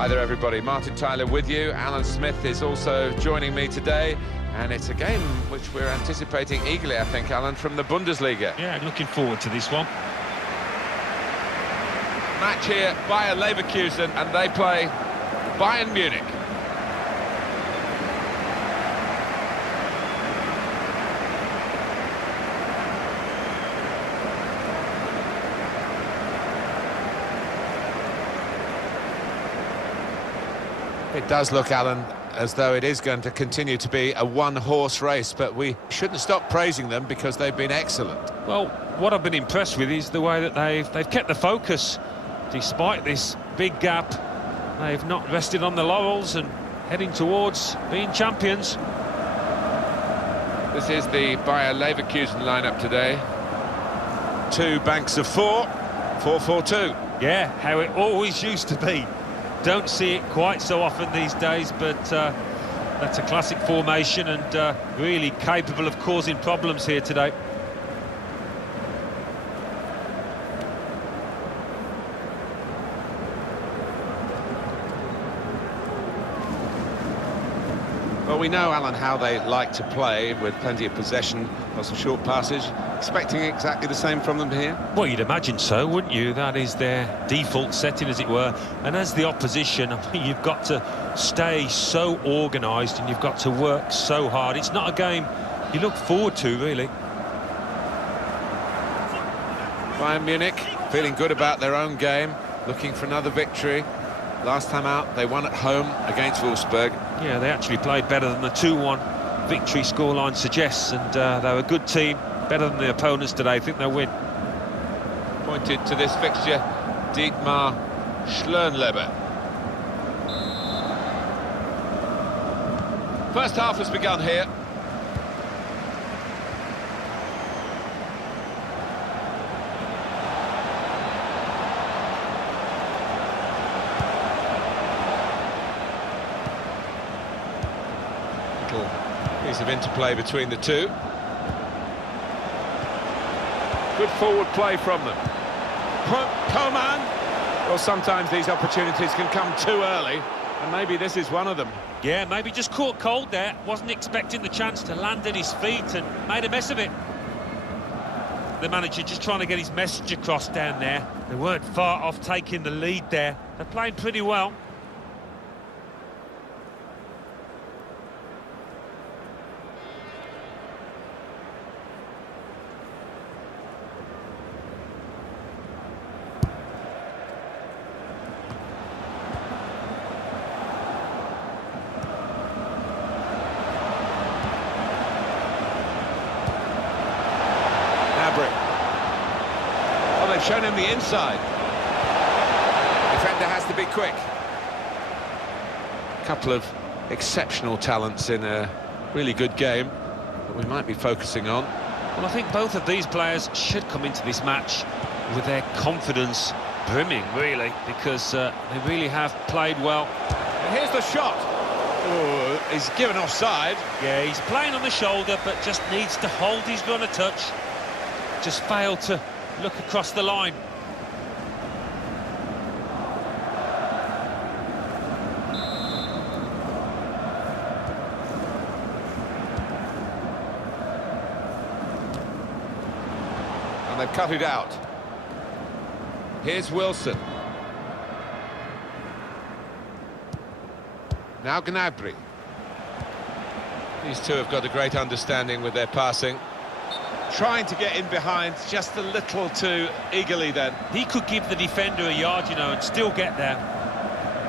Hi there everybody, Martin Tyler with you. Alan Smith is also joining me today, and it's a game which we're anticipating eagerly, I think, Alan, from the Bundesliga. Yeah, I'm looking forward to this one. Match here, Bayer Leverkusen, and they play Bayern Munich. It does look, Alan, as though it is going to continue to be a one-horse race, but we shouldn't stop praising them because they've been excellent. Well, what I've been impressed with is the way that they've kept the focus despite this big gap. They've not rested on the laurels and heading towards being champions. This is the Bayer Leverkusen lineup today. 2 banks of 4, 4-4-2. Yeah, how it always used to be. Don't see it quite so often these days, but that's a classic formation and really capable of causing problems here today. Well, we know, Alan, how they like to play, with plenty of possession, lots of short passes. Expecting exactly the same from them here? Well, you'd imagine so, wouldn't you? That is their default setting, as it were. And as the opposition, I mean, you've got to stay so organised and you've got to work so hard. It's not a game you look forward to, really. Bayern Munich feeling good about their own game, looking for another victory. Last time out, they won at home against Wolfsburg. Yeah, they actually played better than the 2-1 victory scoreline suggests, and they're a good team, better than the opponents today. I think they'll win. Pointed to this fixture, Dietmar Schlönleber. First half has begun here. Piece of interplay between the two. Good forward play from them. Coman! Well, sometimes these opportunities can come too early, and maybe this is one of them. Yeah, maybe just caught cold there. Wasn't expecting the chance to land at his feet and made a mess of it. The manager just trying to get his message across down there. They weren't far off taking the lead there. They're playing pretty well. Well, they've shown him the inside. Defender has to be quick. A couple of exceptional talents in a really good game that we might be focusing on. Well, I think both of these players should come into this match with their confidence brimming, really, because they really have played well. And here's the shot. Oh, he's given offside. Yeah, he's playing on the shoulder, but just needs to hold his run a touch. Just failed to look across the line. And they've cut it out. Here's Wilson. Now Gnabry. These two have got a great understanding with their passing. Trying to get in behind just a little too eagerly then. He could give the defender a yard, you know, and still get there.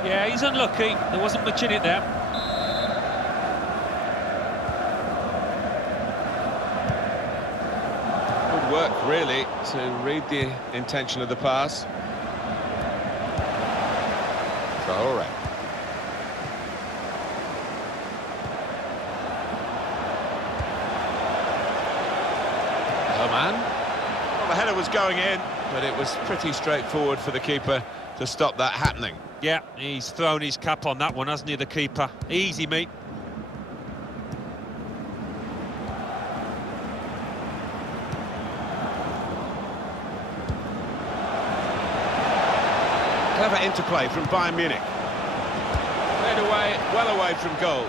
Yeah, he's unlucky. There wasn't much in it there. Good work, really, to read the intention of the pass. So, all right. Man. Well, the header was going in, but it was pretty straightforward for the keeper to stop that happening. Yeah, he's thrown his cap on that one, hasn't he, the keeper? Easy, mate. Clever interplay from Bayern Munich. away, well away from goal.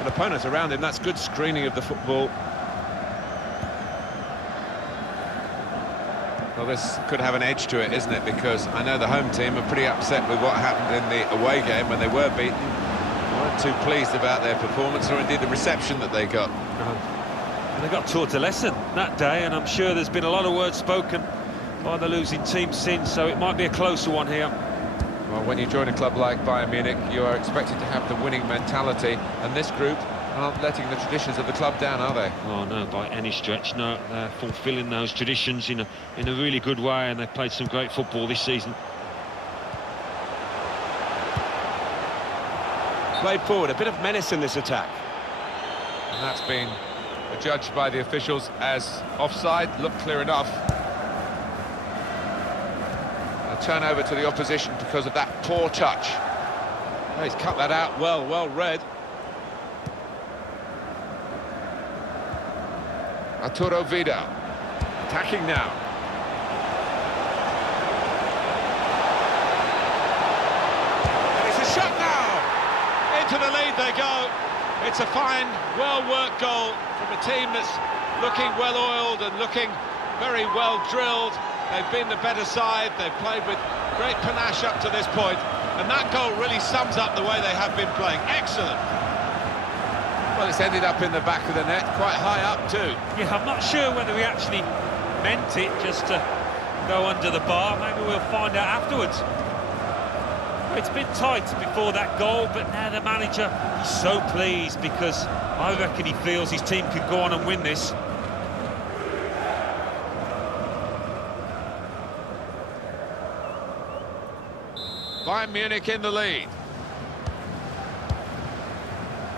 An opponent around him, that's good screening of the football. Well, this could have an edge to it, isn't it? Because I know the home team are pretty upset with what happened in the away game when they were beaten. They weren't too pleased about their performance, or indeed the reception that they got. And they got taught a lesson that day, and I'm sure there's been a lot of words spoken by the losing team since, so it might be a closer one here. Well, when you join a club like Bayern Munich, you are expected to have the winning mentality, and this group aren't letting the traditions of the club down, are they? Oh, no, by any stretch, no. They're fulfilling those traditions in a really good way, and they've played some great football this season. Played forward, a bit of menace in this attack. And that's been judged by the officials as offside, looked clear enough. A turnover to the opposition because of that poor touch. Oh, he's cut that out well read. Arturo Vidal, attacking now. And it's a shot now! Into the lead they go. It's a fine, well-worked goal from a team that's looking well-oiled and looking very well-drilled. They've been the better side, they've played with great panache up to this point, and that goal really sums up the way they have been playing. Excellent! Well, it's ended up in the back of the net, quite high up too. Yeah, I'm not sure whether he actually meant it just to go under the bar. Maybe we'll find out afterwards. It's been tight before that goal, but now the manager, he's so pleased because I reckon he feels his team could go on and win this. Bayern Munich in the lead.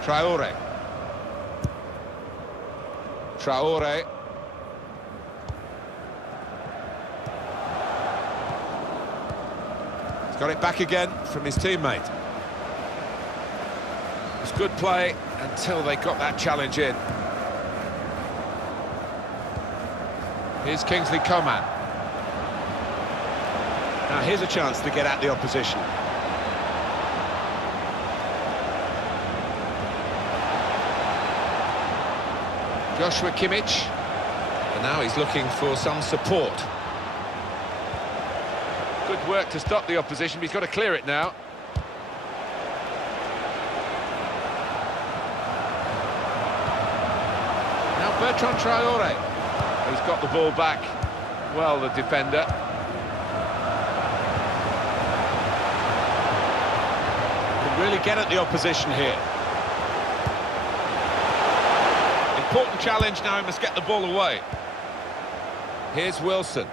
Traore. He's got it back again from his teammate. It was good play until they got that challenge in. Here's Kiinngg-B. Now here's a chance to get at the opposition. Joshua Kimmich, and now he's looking for some support. Good work to stop the opposition, but he's got to clear it now. Now Bertrand Traore, who's got the ball back. Well, the defender. Can really get at the opposition here. Important challenge now, he must get the ball away. Here's Wilson.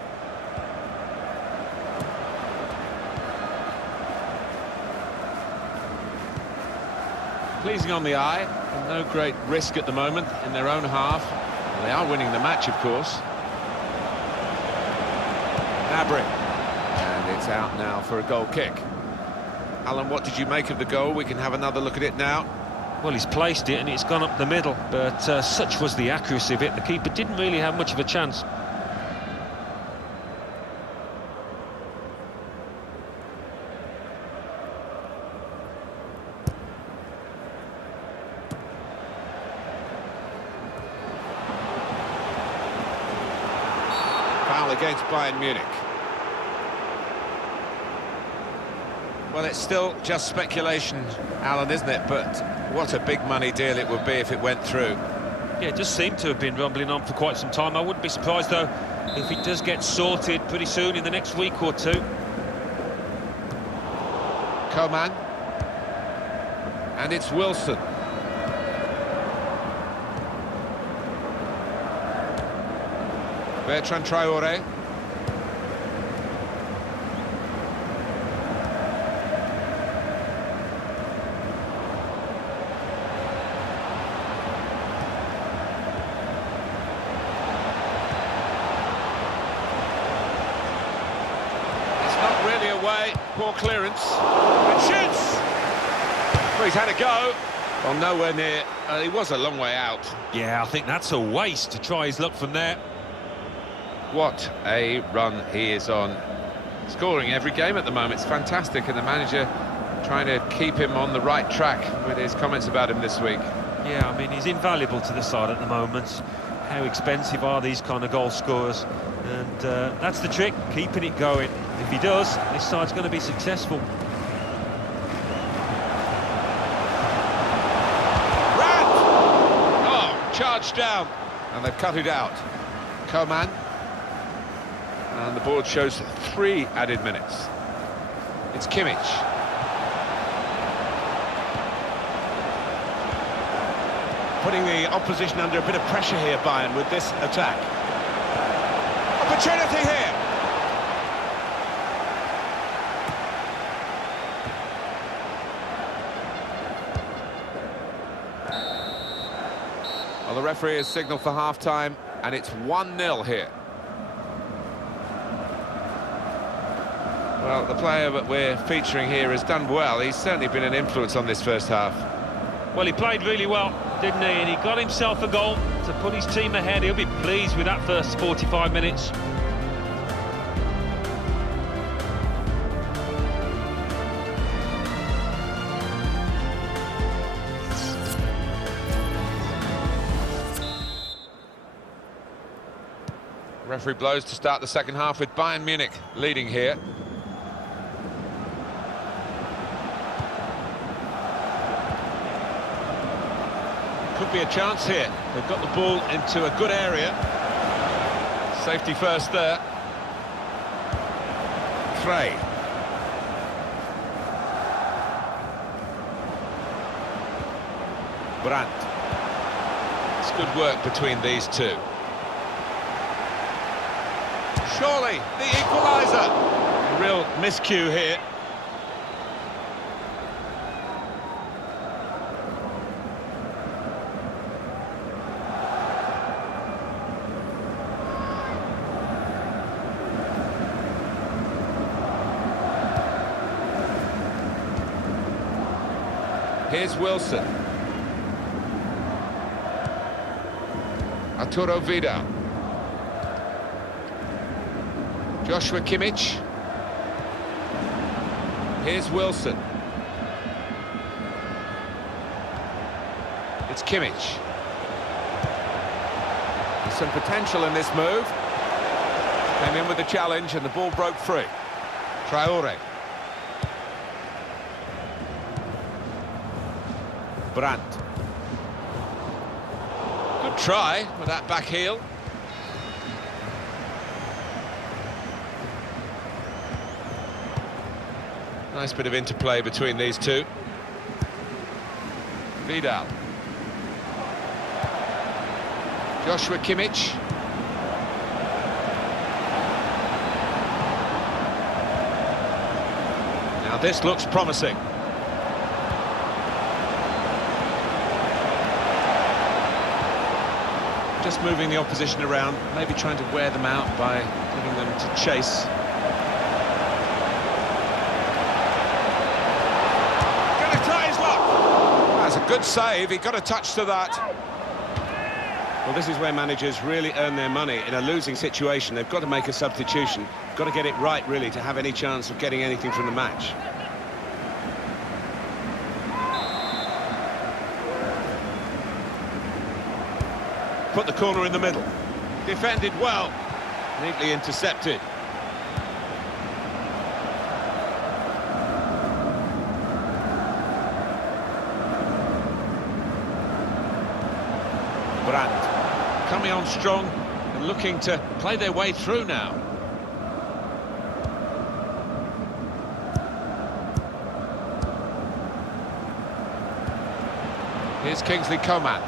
Pleasing on the eye, and no great risk at the moment in their own half. And they are winning the match, of course. Gnabry. And it's out now for a goal kick. Alan, what did you make of the goal? We can have another look at it now. Well, he's placed it and it's gone up the middle, but such was the accuracy of it, the keeper didn't really have much of a chance. Foul against Bayern Munich. Well, it's still just speculation, Alan, isn't it? But what a big money deal it would be if it went through. Yeah, it does seem to have been rumbling on for quite some time. I wouldn't be surprised, though, if it does get sorted pretty soon in the next week or two. Coman. And it's Wilson. Bertrand Traore. Away, poor clearance, and shoots! Well, he's had a go. Well, nowhere near. He was a long way out. Yeah, I think that's a waste to try his luck from there. What a run he is on. Scoring every game at the moment. It's fantastic, and the manager trying to keep him on the right track with his comments about him this week. Yeah, I mean, he's invaluable to the side at the moment. How expensive are these kind of goal scorers? And that's the trick, keeping it going. If he does, this side's going to be successful. Charged down, and they've cut it out. Coman, and the board shows 3 added minutes. It's Kimmich. Putting the opposition under a bit of pressure here, Bayern, with this attack. Opportunity here. Well, the referee has signalled for half-time, and it's 1-0 here. Well, the player that we're featuring here has done well. He's certainly been an influence on this first half. Well, he played really well, didn't he? And he got himself a goal to put his team ahead. He'll be pleased with that first 45 minutes. Referee blows to start the second half with Bayern Munich leading here. Could be a chance here. They've got the ball into a good area. Safety first there. Trey. Brandt. It's good work between these two. Surely, the equaliser. A real miscue here. Here's Wilson. Arturo Vidal. Joshua Kimmich. Here's Wilson. It's Kimmich. There's some potential in this move. Came in with the challenge and the ball broke free. Traore. Brandt. Good try with that back heel. Nice bit of interplay between these two. Vidal. Joshua Kimmich. Now this looks promising. Just moving the opposition around, maybe trying to wear them out by getting them to chase. Gonna try his luck. That's a good save, he got a touch to that. Well, this is where managers really earn their money. In a losing situation, they've got to make a substitution. Got to get it right, really, to have any chance of getting anything from the match. Put the corner in the middle. Defended well. Neatly intercepted. Brandt coming on strong and looking to play their way through now. Here's Kingsley Coman.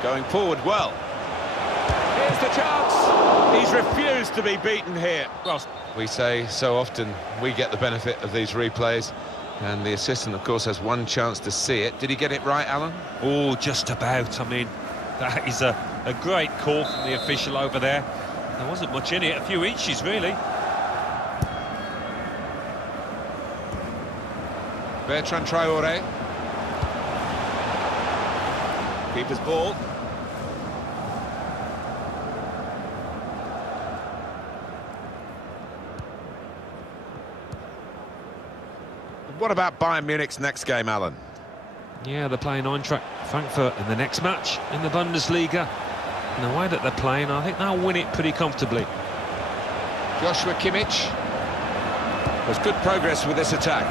Going forward well. Here's the chance. He's refused to be beaten here. Well, we say so often we get the benefit of these replays, and the assistant, of course, has one chance to see it. Did he get it right, Alan? Oh, just about. I mean, that is a great call from the official over there. There wasn't much in it, a few inches, really. Bertrand Traore. Keeper's ball. what about Bayern Munich's next game, Alan? Yeah, they're playing Eintracht Frankfurt in the next match in the Bundesliga. And the way that they're playing, I think they'll win it pretty comfortably. Joshua Kimmich. There's good progress with this attack.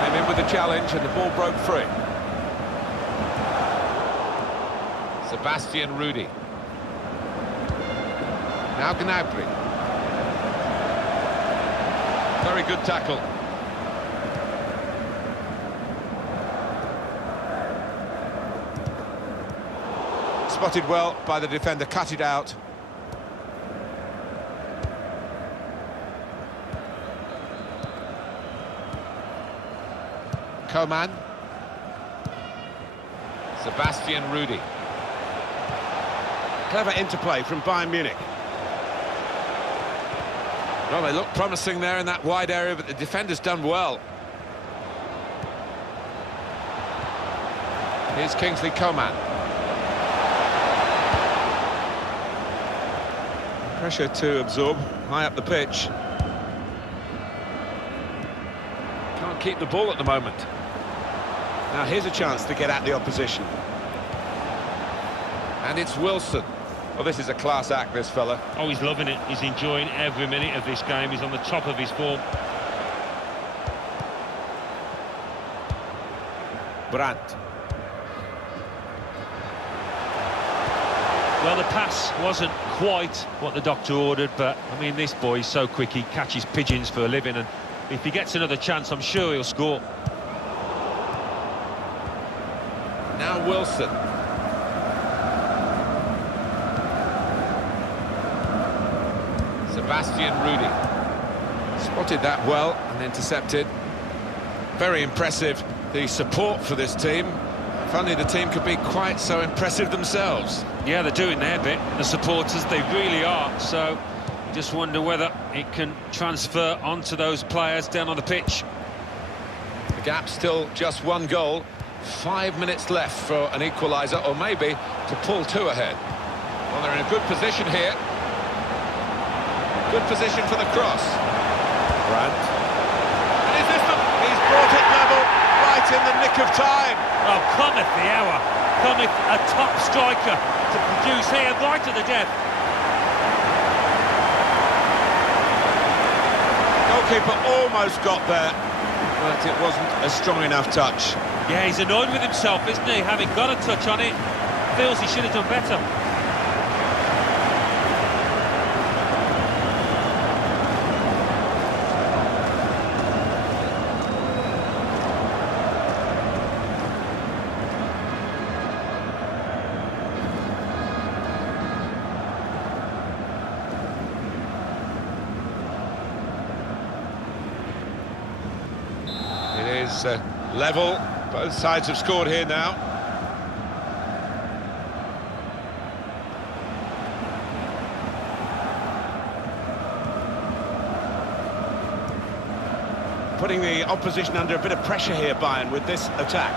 Came in with the challenge and the ball broke free. Sebastian Rudy. Now Gnabry. Very good tackle. Spotted well by the defender, cut it out. Coman. Sebastian Rudy. Clever interplay from Bayern Munich. Well, they look promising there in that wide area, but the defender's done well. Here's Kingsley Coman. Pressure to absorb, high up the pitch. Can't keep the ball at the moment. Now here's a chance to get at the opposition. And it's Wilson. Well, this is a class act, this fella. Oh, he's loving it. He's enjoying every minute of this game. He's on the top of his form. Brandt. Well, the pass wasn't quite what the doctor ordered, but, I mean, this boy is so quick. He catches pigeons for a living, and if he gets another chance, I'm sure he'll score. Now Wilson. Sebastian Rudy. Spotted that well and intercepted. Very impressive, the support for this team. If only the team could be quite so impressive themselves. Yeah, they're doing their bit, the supporters, they really are. So, just wonder whether it can transfer onto those players down on the pitch. The gap's still just one goal. 5 minutes left for an equaliser, or maybe to pull two ahead. Well, they're in a good position here. Good position for the cross. Brandt. And is this the... He's brought it level right in the nick of time. Oh, cometh the hour. Cometh a top striker to produce here right at the death. Goalkeeper almost got there, but it wasn't a strong enough touch. Yeah, he's annoyed with himself, isn't he? Having got a touch on it, feels he should have done better. It is level. Both sides have scored here now. Putting the opposition under a bit of pressure here, Bayern, with this attack.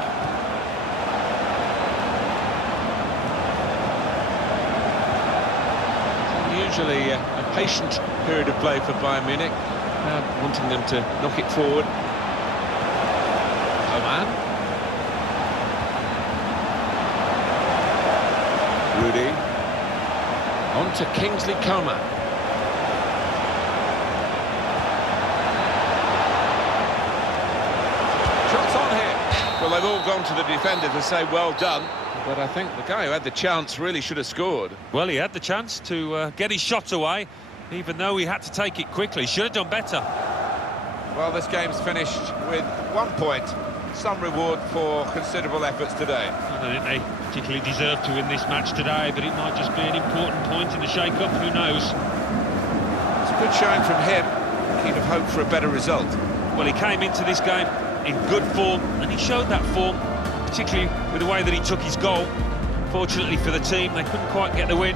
Usually a patient period of play for Bayern Munich, wanting them to knock it forward. Coman. Rudy. On to Kingsley Coman. Shots on here. Well, they've all gone to the defender to say well done, but I think the guy who had the chance really should have scored. Well, he had the chance to get his shot away, even though he had to take it quickly. Should have done better. Well, this game's finished with 1 point. Some reward for considerable efforts today. I don't think they particularly deserve to win this match today, but it might just be an important point in the shake-up, who knows? It's a good showing from him. He'd have hoped for a better result. Well, he came into this game in good form, and he showed that form, particularly with the way that he took his goal. Fortunately for the team, they couldn't quite get the win.